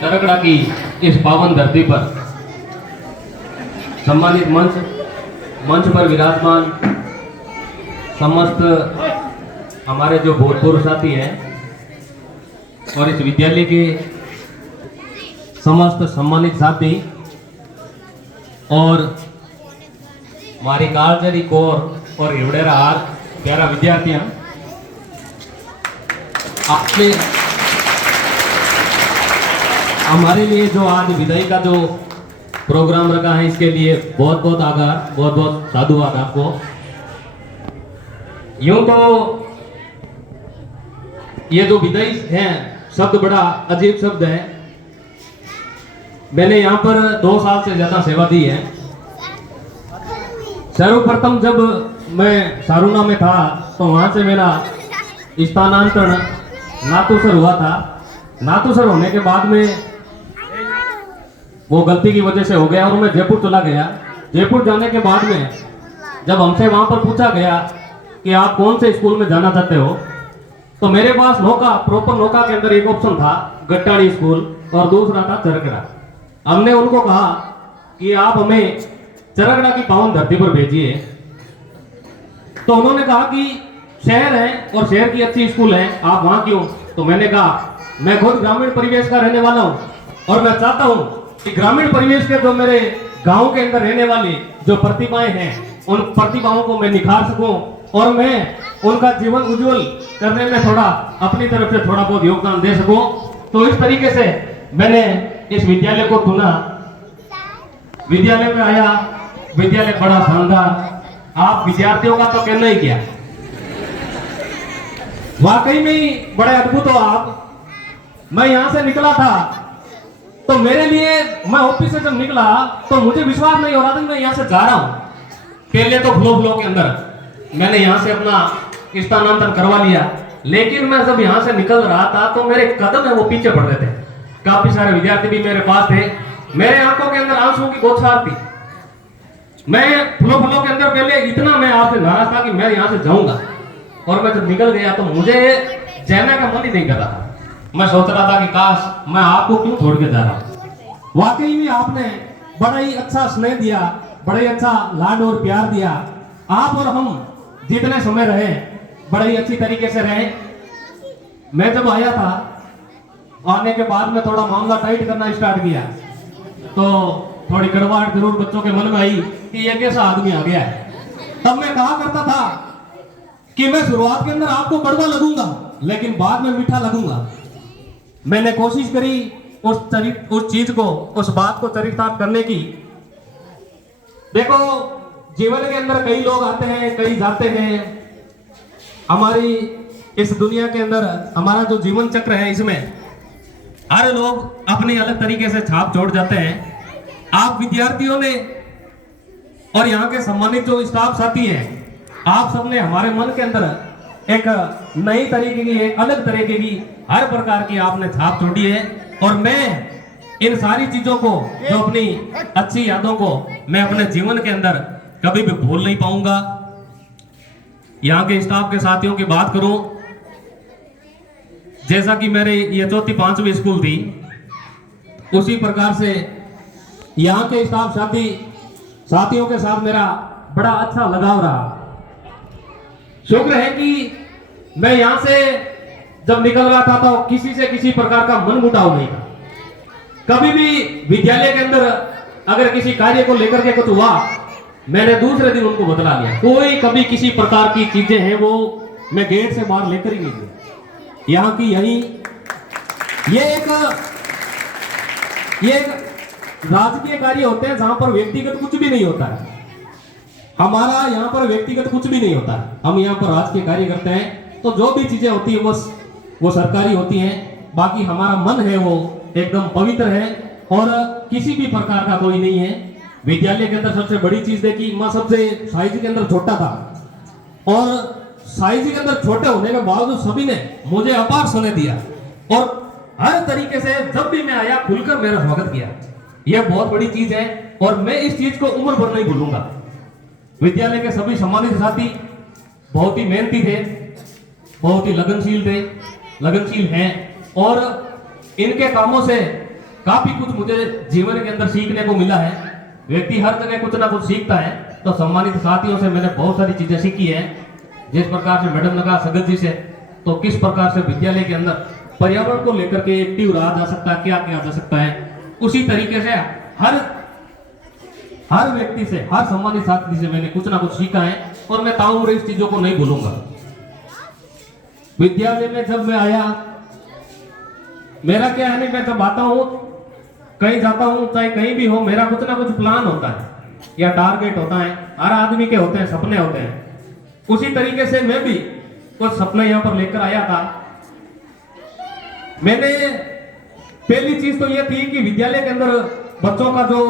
चरकड़ा की इस पावन धरती पर सम्मानित मंच पर विराजमान समस्त हमारे जो भूतपूर्व साथी हैं और इस विद्यालय के समस्त सम्मानित साथी और हमारी कालजरी कौर और हिवड़ेरा हार प्यारा विद्यार्थियां, आपने हमारे लिए जो आज विदाई का जो प्रोग्राम रखा है इसके लिए बहुत बहुत आभार, बहुत बहुत साधुवाद आपको। यूं तो ये जो विदाई है शब्द बड़ा अजीब शब्द है। मैंने यहाँ पर 2 साल से ज्यादा सेवा दी है। सर्वप्रथम जब मैं सारूना में था तो वहां से मेरा स्थानांतरण नातूसर हुआ था। नातूसर होने के बाद में वो गलती की वजह से हो गया और मैं जयपुर चला गया। जयपुर जाने के बाद में जब हमसे वहां पर पूछा गया कि आप कौन से स्कूल में जाना चाहते हो, तो मेरे पास नौका प्रॉपर नौका के अंदर एक ऑप्शन था गट्टाड़ी स्कूल और दूसरा था चरकड़ा। हमने उनको कहा कि आप हमें चरकड़ा की पावन धरती पर भेजिए, तो उन्होंने कहा कि शहर है और शहर की अच्छी स्कूल है, आप वहां क्यों? तो मैंने कहा मैं खुद ग्रामीण परिवेश का रहने वाला हूं और मैं चाहता हूं कि ग्रामीण परिवेश के जो मेरे गांव के अंदर रहने वाली जो प्रतिभाएं हैं उन प्रतिभाओं को मैं निखार सकूं और मैं उनका जीवन उज्जवल करने में थोड़ा अपनी तरफ से थोड़ा बहुत योगदान दे सकूं। तो इस तरीके से मैंने इस विद्यालय को चुना। विद्यालय में आया, विद्यालय बड़ा शानदार, आप विद्यार्थियों का तो कहना ही क्या, वाकई में ही बड़े अद्भुत हो आप। मैं यहां से निकला था तो मेरे लिए, मैं ऑफिस से जब निकला तो मुझे विश्वास नहीं हो रहा था मैं यहां से जा रहा हूं। पहले तो फ्लो के अंदर मैंने यहां से अपना स्थानांतरण करवा लिया, लेकिन मैं जब यहां से निकल रहा था तो मेरे कदम है वो पीछे बढ़ रहे थे। काफी सारे विद्यार्थी भी मेरे पास थे, मेरे आंखों के अंदर आंसुओं की बौछार थी। मैं फ्लो के अंदर पहले इतना मैं आपसे नाराज था कि मैं यहां से जाऊंगा, और मैं जब निकल गया तो मुझे जाने का मन ही नहीं कर रहा था। मैं सोच रहा था कि काश मैं आपको क्यों छोड़ के जा रहा हूं। वाकई में आपने बड़ा ही अच्छा स्नेह दिया, बड़ा ही अच्छा लाड और प्यार दिया। आप और हम जितने समय रहे बड़े ही अच्छी तरीके से रहे। मैं जब आया था, आने के बाद में थोड़ा मामला टाइट करना स्टार्ट किया तो थोड़ी कड़वाहट जरूर बच्चों के मन में आई कि ये कैसा आदमी आ गया है। तब मैं कहा करता था कि मैं शुरुआत के अंदर आपको कड़वा लगूंगा लेकिन बाद में मीठा लगूंगा। मैंने कोशिश करी उस चीज को, उस बात को चरितार्थ करने की। देखो, जीवन के अंदर कई लोग आते हैं, कई जाते हैं। हमारी इस दुनिया के अंदर हमारा जो जीवन चक्र है, इसमें हर लोग अपनी अलग तरीके से छाप छोड़ जाते हैं। आप विद्यार्थियों ने और यहाँ के सम्मानित जो स्टाफ साथी हैं, आप सबने हमारे मन के अंदर एक नई तरीके की, एक अलग तरीके की, हर प्रकार की आपने छाप छोड़ी है। और मैं इन सारी चीजों को, जो अपनी अच्छी यादों को मैं अपने जीवन के अंदर कभी भी भूल नहीं पाऊंगा। यहाँ के स्टाफ के साथियों की बात करूं, जैसा कि मेरे ये 4वीं 5वीं स्कूल थी, उसी प्रकार से यहाँ के स्टाफ साथियों के साथ मेरा बड़ा अच्छा लगाव रहा। शुक्र है कि मैं यहां से जब निकल रहा था तो किसी से किसी प्रकार का मनमुटाव नहीं था। कभी भी विद्यालय के अंदर अगर किसी कार्य को लेकर के कुछ हुआ, मैंने दूसरे दिन उनको बतला लिया। कोई कभी किसी प्रकार की चीजें हैं वो मैं गेट से बाहर लेकर ही नहीं गया। यहाँ की ये एक राजकीय कार्य होते हैं जहां पर व्यक्तिगत कुछ भी नहीं होता है। हमारा यहाँ पर व्यक्तिगत कुछ भी नहीं होता है, हम यहाँ पर राजकीय कार्य करते हैं। तो जो भी चीजें होती है वो सरकारी होती हैं। बाकी हमारा मन है वो एकदम पवित्र है और किसी भी प्रकार का कोई नहीं है। विद्यालय के अंदर सबसे बड़ी चीज देखी, मैं सबसे साइज के अंदर छोटा था और साइज के अंदर छोटे होने के बावजूद सभी ने मुझे अपार स्नेह दिया और हर तरीके से जब भी मैं आया खुलकर मेरा स्वागत किया। यह बहुत बड़ी चीज है और मैं इस चीज को उम्र भर नहीं भूलूंगा। विद्यालय के सभी सम्मानित साथी बहुत ही मेहनती थे, बहुत ही लगनशील हैं और इनके कामों से काफी कुछ मुझे जीवन के अंदर सीखने को मिला है। व्यक्ति हर जगह कुछ ना कुछ सीखता है, तो सम्मानित साथियों से मैंने बहुत सारी चीजें सीखी है। जिस प्रकार से मैडम ने कहा सगत जी से, तो किस प्रकार से विद्यालय के अंदर पर्यावरण को लेकर के एक्टिव रहा जा सकता है, क्या किया जा सकता है, उसी तरीके से हर व्यक्ति से, हर सम्मानित साथी से मैंने कुछ ना कुछ सीखा है और मैं ताउम्र इस चीजों को नहीं भूलूंगा। विद्यालय में जब मैं आया, मेरा क्या है, मैं जब आता हूं, कहीं जाता हूं, चाहे कहीं भी हो, मेरा कुछ ना कुछ प्लान होता है या टारगेट होता है। हर आदमी के होते हैं, सपने होते हैं। उसी तरीके से मैं भी कुछ सपने यहां पर लेकर आया था। मैंने पहली चीज तो यह थी कि विद्यालय के अंदर बच्चों का जो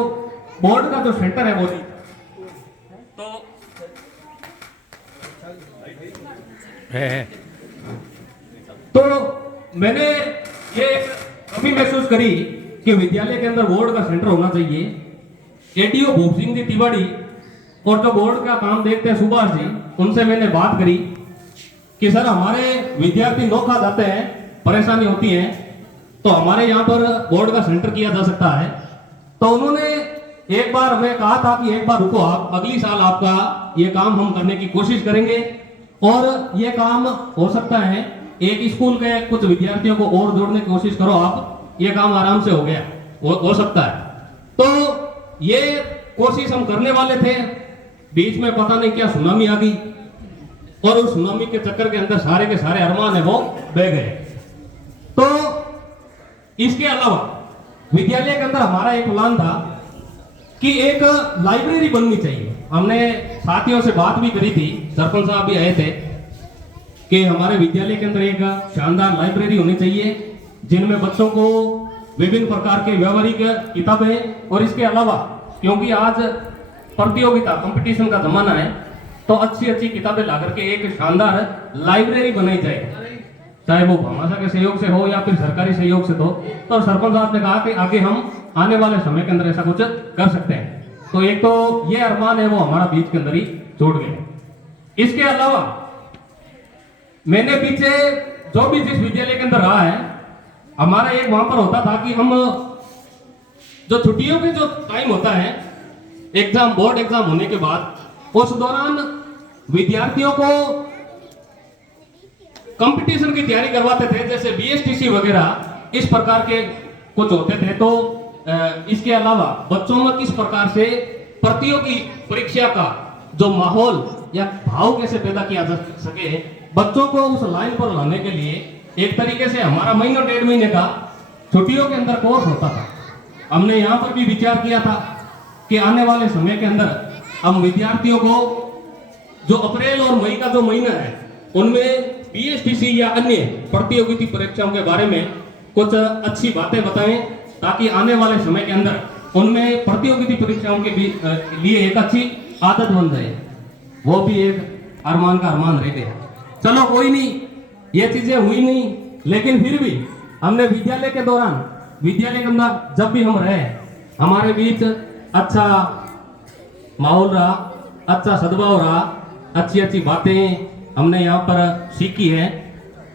बोर्ड का जो सेंटर है वो नहीं, तो मैंने ये कमी महसूस करी कि विद्यालय के अंदर बोर्ड का सेंटर होना चाहिए। एडीओ भूप सिंह जी तिवाड़ी और जो बोर्ड का काम देखते हैं सुभाष जी, उनसे मैंने बात करी कि सर हमारे विद्यार्थी नौखा जाते हैं, परेशानी होती है, तो हमारे यहाँ पर बोर्ड का सेंटर किया जा सकता है। तो उन्होंने एक बार हमें कहा था कि एक बार रुको आप, अगली साल आपका ये काम हम करने की कोशिश करेंगे और ये काम हो सकता है एक स्कूल के कुछ विद्यार्थियों को और जोड़ने की कोशिश करो आप, ये काम आराम से हो गया हो सकता है। तो ये कोशिश हम करने वाले थे, बीच में पता नहीं क्या सुनामी आ गई और उस सुनामी के चक्कर के अंदर सारे के सारे अरमान है वो बह गए। तो इसके अलावा विद्यालय के अंदर हमारा एक प्लान था कि एक लाइब्रेरी बननी चाहिए। हमने साथियों से बात भी करी थी, सरपंच साहब भी आए थे कि हमारे विद्यालय के अंदर एक शानदार लाइब्रेरी होनी चाहिए जिनमें बच्चों को विभिन्न प्रकार के व्यवहारिक किताबें, और इसके अलावा क्योंकि आज प्रतियोगिता कंपटीशन का जमाना है, तो अच्छी अच्छी किताबें ला करके एक शानदार लाइब्रेरी बनाई जाए, चाहे वो भामाशाह के सहयोग से हो या फिर सरकारी सहयोग से हो। तो सरपंच साहब ने कहा कि आगे हम आने वाले समय के अंदर ऐसा कुछ कर सकते हैं। तो एक तो ये अरमान है वो हमारा बीच के अंदर ही जोड़ गए। इसके अलावा मैंने पीछे जो भी जिस विद्यालय के अंदर रहा है, हमारा एक वहां पर होता था कि हम जो छुट्टियों के जो टाइम होता है, एग्जाम, बोर्ड एग्जाम होने के बाद, उस दौरान विद्यार्थियों को कंपटीशन की तैयारी करवाते थे, जैसे बीएसटीसी वगैरह इस प्रकार के कुछ होते थे। तो इसके अलावा बच्चों में किस प्रकार से प्रतियोगी परीक्षा का जो माहौल या भाव कैसे पैदा किया जा सके, बच्चों को उस लाइन पर लाने के लिए एक तरीके से हमारा महीनों 1.5 महीने का छुट्टियों के अंदर कोर्स होता था। हमने यहाँ पर भी विचार किया था कि आने वाले समय के अंदर हम विद्यार्थियों को जो अप्रैल और मई का जो महीना है उनमें बीएसटीसी या अन्य प्रतियोगिता परीक्षाओं के बारे में कुछ अच्छी बातें बताएं, ताकि आने वाले समय के अंदर उनमें प्रतियोगिता परीक्षाओं के लिए एक अच्छी आदत बन जाए। वो भी एक अरमान का अरमान रह गया। चलो कोई नहीं, ये चीजें हुई नहीं, लेकिन फिर भी हमने विद्यालय के दौरान, विद्यालय के अंदर जब भी हम रहे, हमारे बीच अच्छा माहौल रहा, अच्छा सद्भाव रहा, अच्छी अच्छी बातें हमने यहाँ पर सीखी है।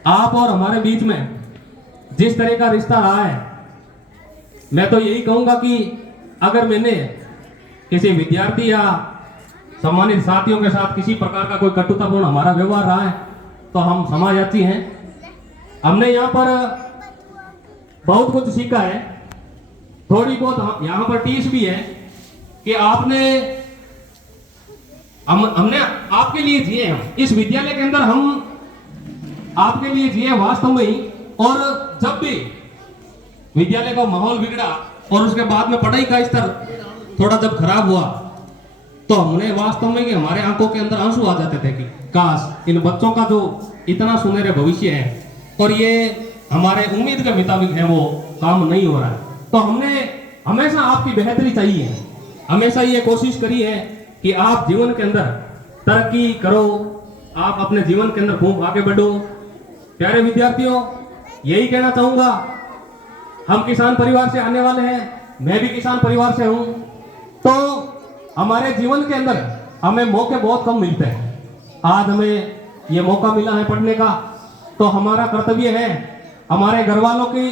आप और हमारे बीच में जिस तरह का रिश्ता रहा है, मैं तो यही कहूंगा कि अगर मैंने किसी विद्यार्थी या सम्मानित साथियों के साथ किसी प्रकार का कोई कटुतापूर्ण हमारा व्यवहार रहा है, तो हम समाजयाची हैं। हमने यहाँ पर बहुत कुछ सीखा है। थोड़ी बहुत यहाँ पर टीस भी है कि हमने आपके लिए जिए, हम इस विद्यालय के अंदर हम आपके लिए जिए वास्तव में ही। और जब भी विद्यालय का माहौल बिगड़ा और उसके बाद में पढ़ाई का स्तर थोड़ा जब खराब हुआ, तो हमने वास्तव में कि हमारे आंखों के अंदर आंसू आ जाते थे कि काश इन बच्चों का जो इतना सुनहरे भविष्य है और ये हमारे उम्मीद के मुताबिक है वो काम नहीं हो रहा है। तो हमने हमेशा आपकी बेहतरी चाहिए, हमेशा ये कोशिश करी है कि आप जीवन के अंदर तरक्की करो, आप अपने जीवन के अंदर खूब आगे बढ़ो। प्यारे विद्यार्थियों, यही कहना चाहूंगा, हम किसान परिवार से आने वाले हैं, मैं भी किसान परिवार से हूं, तो हमारे जीवन के अंदर हमें मौके बहुत कम मिलते हैं। आज हमें ये मौका मिला है पढ़ने का, तो हमारा कर्तव्य है हमारे घर वालों की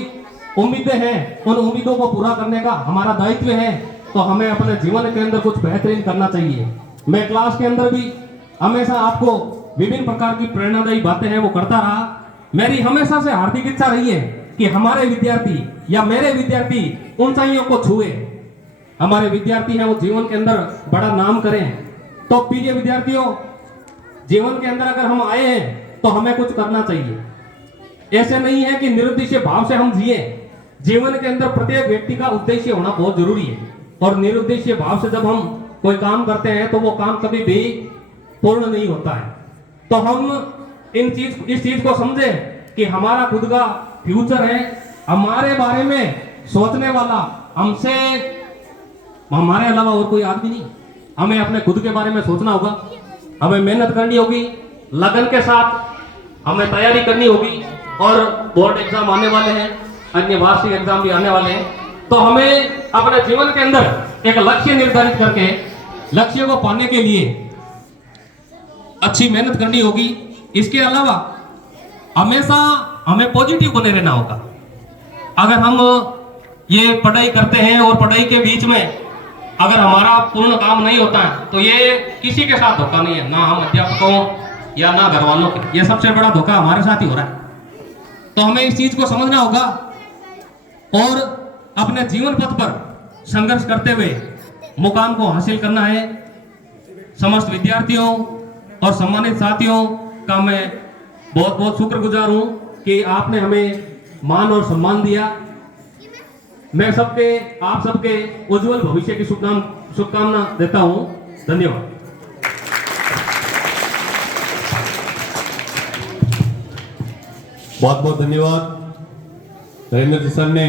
उम्मीदें हैं, उन उम्मीदों को पूरा करने का हमारा दायित्व है, तो हमें अपने जीवन के अंदर कुछ बेहतरीन करना चाहिए। मैं क्लास के अंदर भी हमेशा आपको विभिन्न प्रकार की प्रेरणादायी बातें हैं वो करता रहा। मेरी हमेशा से हार्दिक इच्छा रही है कि हमारे विद्यार्थी या मेरे विद्यार्थी ऊंचाइयों को छुए, हमारे विद्यार्थी हैं वो जीवन के अंदर बड़ा नाम करें। तो प्रिय विद्यार्थियों, जीवन के अंदर अगर हम आए हैं तो हमें कुछ करना चाहिए। ऐसे नहीं है कि निरुद्देश्य भाव से हम जिए। जीवन के अंदर प्रत्येक व्यक्ति का उद्देश्य होना बहुत जरूरी है, और निरुद्देश्य भाव से जब हम कोई काम करते हैं तो वो काम कभी भी पूर्ण नहीं होता है। तो हम इस चीज को समझें कि हमारा खुद का फ्यूचर है, हमारे बारे में सोचने वाला हमसे हमारे अलावा और कोई आदमी नहीं। हमें अपने खुद के बारे में सोचना होगा, हमें मेहनत करनी होगी, लगन के साथ हमें तैयारी करनी होगी, और बोर्ड एग्जाम आने वाले हैं, अन्य वार्षिक एग्जाम भी आने वाले हैं। तो हमें अपने जीवन के अंदर एक लक्ष्य निर्धारित करके लक्ष्य को पाने के लिए अच्छी मेहनत करनी होगी। इसके अलावा हमेशा हमें पॉजिटिव बने रहना होगा। अगर हम ये पढ़ाई करते हैं और पढ़ाई के बीच में अगर हमारा पूर्ण काम नहीं होता है तो ये किसी के साथ धोखा नहीं है, ना हम अध्यापकों या ना घर वालों के, ये सबसे बड़ा धोखा हमारे साथ ही हो रहा है। तो हमें इस चीज को समझना होगा और अपने जीवन पथ पर संघर्ष करते हुए मुकाम को हासिल करना है। समस्त विद्यार्थियों और सम्मानित साथियों का मैं बहुत बहुत शुक्रगुजार हूं कि आपने हमें मान और सम्मान दिया। मैं आप सबके उज्जवल भविष्य की शुभकामना देता हूं। धन्यवाद। बहुत बहुत धन्यवाद। नरेंद्र जी सर ने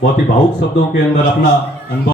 बहुत ही भावुक शब्दों के अंदर अपना अनुभव